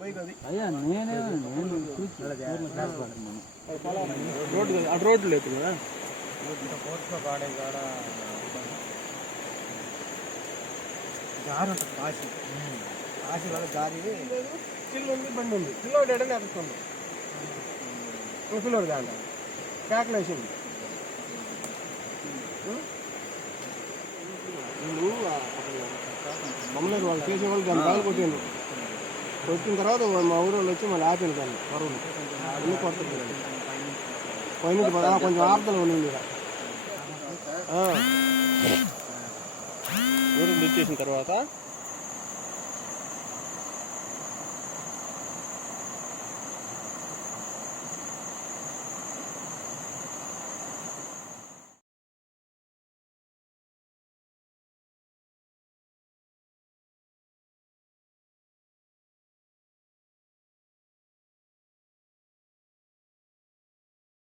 bike అది అయ్యా నేనే నేను రోడ్డు అటు రోడ్డు లేదు కదా దారి కాశీ కాశీ వల్ల జారి చిల్లు ఉంది బండి ఉంది పిల్లోడు ఎడని ఎత్తుకుంది పిల్లోడు దాంట్లో క్యాకులేషన్ వీళ్ళు మమ్మల్ని వాళ్ళు చేసే వాళ్ళు దాన్ని బాగా కొట్టిండు వచ్చిన తర్వాత మా ఊరు వాళ్ళు వచ్చి మళ్ళీ ఆపిండు దాన్ని కరువులు అన్ని కొడుతుంది పోయిన కొంచెం ఆపుదలు ఉండింది ఊరు తెచ్చేసిన తర్వాత